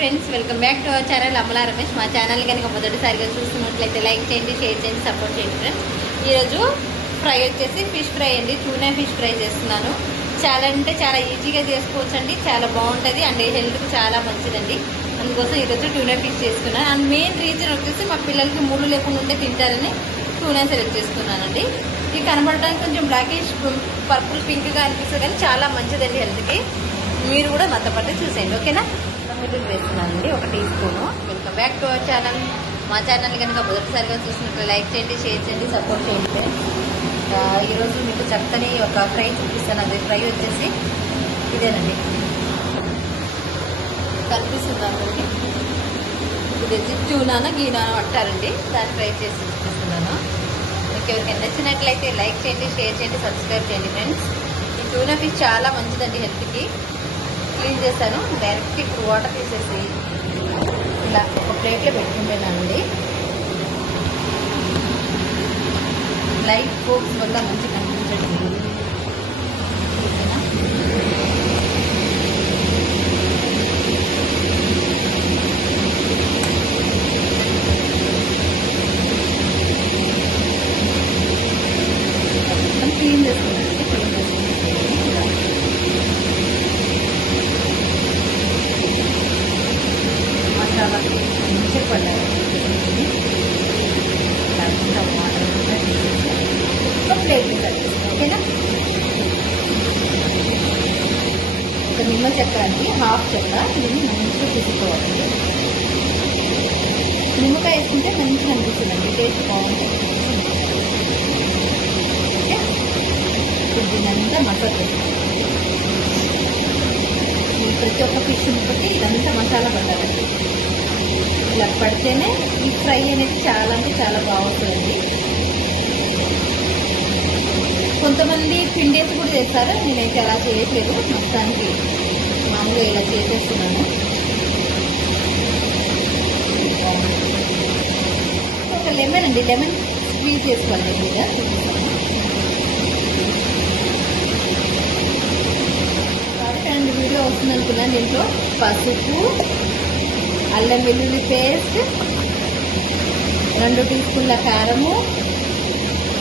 Friends, welcome back to our channel Amala Ramesh. మా channel కనుక మొదటిసారిగా చూస్తున్నట్లయితే లైక్ చేయండి, షేర్ చేయండి, సపోర్ట్ చేయండి ఫ్రెండ్స్. ఈరోజు ఫ్రై వచ్చేసి ఫిష్ ఫ్రై అండి. టూనా ఫిష్ ఫ్రై చేస్తున్నాను. చాలా అంటే చాలా ఈజీగా చేసుకోవచ్చు అండి. చాలా బాగుంటుంది అండ్ హెల్త్కి చాలా మంచిదండి. అందుకోసం ఈరోజు టూనా ఫిష్ చేసుకున్నాను. అండ్ మెయిన్ రీజన్ వచ్చేసి మా పిల్లలకి ముళ్ళు లేకుండా ఉంటే తింటారని టూనా సెలెక్ట్ చేసుకున్నానండి. ఇది కనబడడానికి కొంచెం బ్లాకిష్ పర్పుల్ పింక్గా అనిపిస్తుంది కానీ చాలా మంచిదండి హెల్త్కి. మీరు కూడా నాతో పాటు చూసేయండి, ఓకేనా? మిడిల్ వేస్తున్నానండి 1 teaspoon. Welcome back to our channel. మా ఛానల్ కనుక మొదటిసారిగా చూసినట్లు లైక్ చేయండి, షేర్ చేయండి, సపోర్ట్ చేయండి. ఈరోజు మీకు చక్కని ఒక ఫ్రై చూపిస్తాను. అది ఫ్రై వచ్చేసి ఇదేనండి, కనిపిస్తుందండి. ఇది వచ్చి టూనానో గీనానో అంటారండి. దాన్ని ఫ్రై చేసి చూపిస్తున్నాను. మీకు ఎవరికైనా నచ్చినట్లయితే లైక్ చేయండి, షేర్ చేయండి, సబ్స్క్రైబ్ చేయండి ఫ్రెండ్స్. ఈ టూనా ఫిష్ చాలా మంచిదండి హెల్త్కి. క్లీన్ చేశాను. డైరెక్ట్ ఇప్పుడు వాటర్ తీసేసి ఇలా ఒక ప్లేట్లో పెట్టుకుంటానండి. లైట్ ఫోక్స్ వల్ల మంచి కనిపించండి. ఓకేనా? క్లీన్ చేసుకున్నానండి. మసాలా మంచిగా పడ్డాయి. ఒక ప్లేట్ ఓకేనా? ఒక నిమ్మ చెక్క అండి, హాఫ్ చెక్క. దీన్ని మంచిగా తీసుకోవాలి. నిమ్మకాయ వేసుకుంటే మంచిగా అనిపిస్తుందండి, టేస్ట్ బాగుంటుంది. ఓకే, దీన్నంతా మసాలా పెట్టుకోవాలి. ప్రతి ఒక్క ఫిష్ ముక్కకి ఇదంతా మసాలా పట్టాలండి. ఇలా పడితేనే ఈ ఫ్రై అనేది చాలా అంటే చాలా బాగుంటుందండి. కొంతమంది పిండేసి కూడా చేస్తారు. నేనైతే అలా చేయట్లేదు. మొత్తానికి మామూలుగా ఇలా చేసేస్తున్నాను. ఒక లెమన్ అండి, లెమన్ స్క్వీజ్ చేసుకోవాలి. ఇలా అండ్ వీడియో వస్తుంది అనుకున్నాను. దీంట్లో పసుపు, అల్లం వెల్లుల్లి పేస్ట్, 2 టీ స్పూన్ల కారము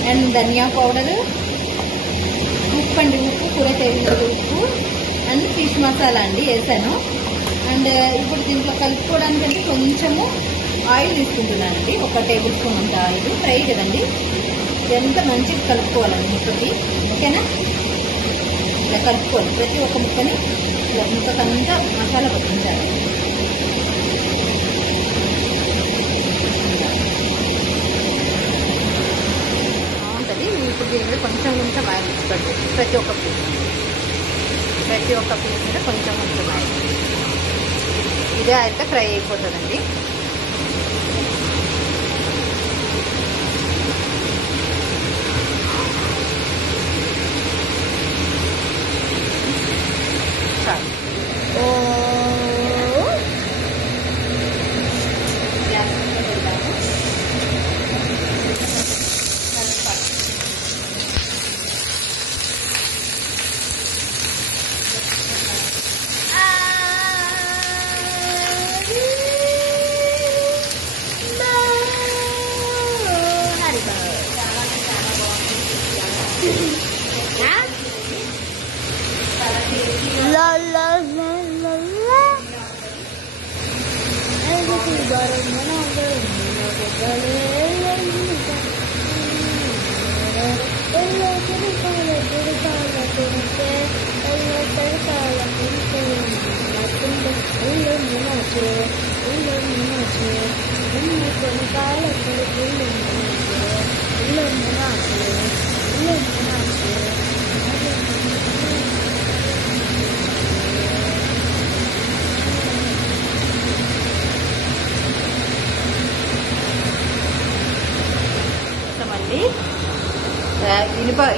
అండ్ ధనియా పౌడరు, ఉప్పు అండి, ఉప్పు కూడా తగినంత ఉప్పు అండ్ ఫిష్ మసాలా అండి వేసాను. అండ్ ఇప్పుడు దీంట్లో కలుపుకోవడానికంటే కొంచెము ఆయిల్ తీసుకుంటున్నానండి. 1 టేబుల్ స్పూన్ అంత ఆయిల్. ఫ్రై కదండి, ఇదంతా మంచిగా కలుపుకోవాలండి ముక్కకి. ఓకేనా? ఇలా కలుపుకోవాలి. ప్రతి ఒక్క ముక్కని ముక్కకంతా మసాలా పట్టించాలి. బాగుంటుంది. ఇప్పుడు దీని కొంచెం కొంచెం ఆయిల్ ఇస్తుంది. ప్రతి ఒక్క పీస్ మీద కొంచెం కొంచెం ఆయిల్. ఇదే అయితే ఫ్రై అయిపోతుందండి.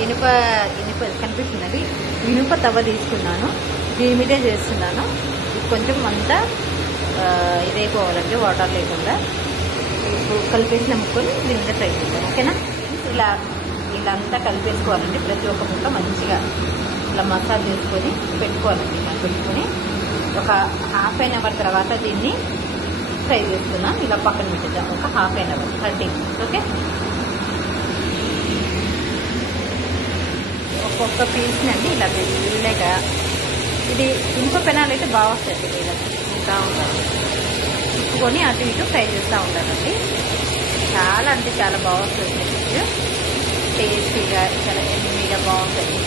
ఇనుప కనిపిస్తున్నది. ఇనుప తవ తీసుకున్నాను. దీని మీదే చేస్తున్నాను. కొంచెం అంతా ఇదైపోవాలండి, వాటర్ లేకుండా. ఇప్పుడు కలిపేసిన ముక్కలు దీని మీద ఫ్రై చేద్దాం. ఓకేనా? ఇలా అంతా కలిపేసుకోవాలండి. ప్రతి ఒక్క ముక్క మంచిగా ఇలా మసాలా చేసుకొని పెట్టుకోవాలండి. ఇలా పెట్టుకొని ఒక హాఫ్ అన్ అవర్ తర్వాత దీన్ని ఫ్రై చేస్తున్నాం. ఇలా పక్కన పెట్టేద్దాం ఒక half an hour 30 minutes. Okay, ఒక్కొక్క పీస్ని అండి ఇలా మెల్లగా, ఇది ఇంకో పెనాలు అయితే బాగా వస్తుంది, ఇలా ఇంకా ఉండాలి, తిప్పుకొని అటు ఇటు ఫ్రై చేస్తూ ఉండాలండి. చాలా అంటే చాలా బాగా వస్తుంది ఫిష్, టేస్టీగా చాలా ఎమ్మీగా బాగుంటుంది.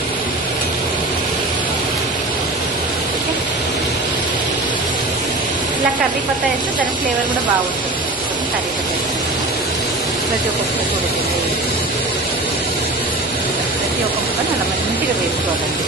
ఇలా కర్రీ పత్తా వేస్తే దాని ఫ్లేవర్ కూడా బాగుంటుంది. కర్రీ పత్తా వేస్తే ప్రతి ఒక్క ముక్క కూడా ప్రతి ఒక్క ముక్కని అలా మంచిగా వేసుకోవాలండి.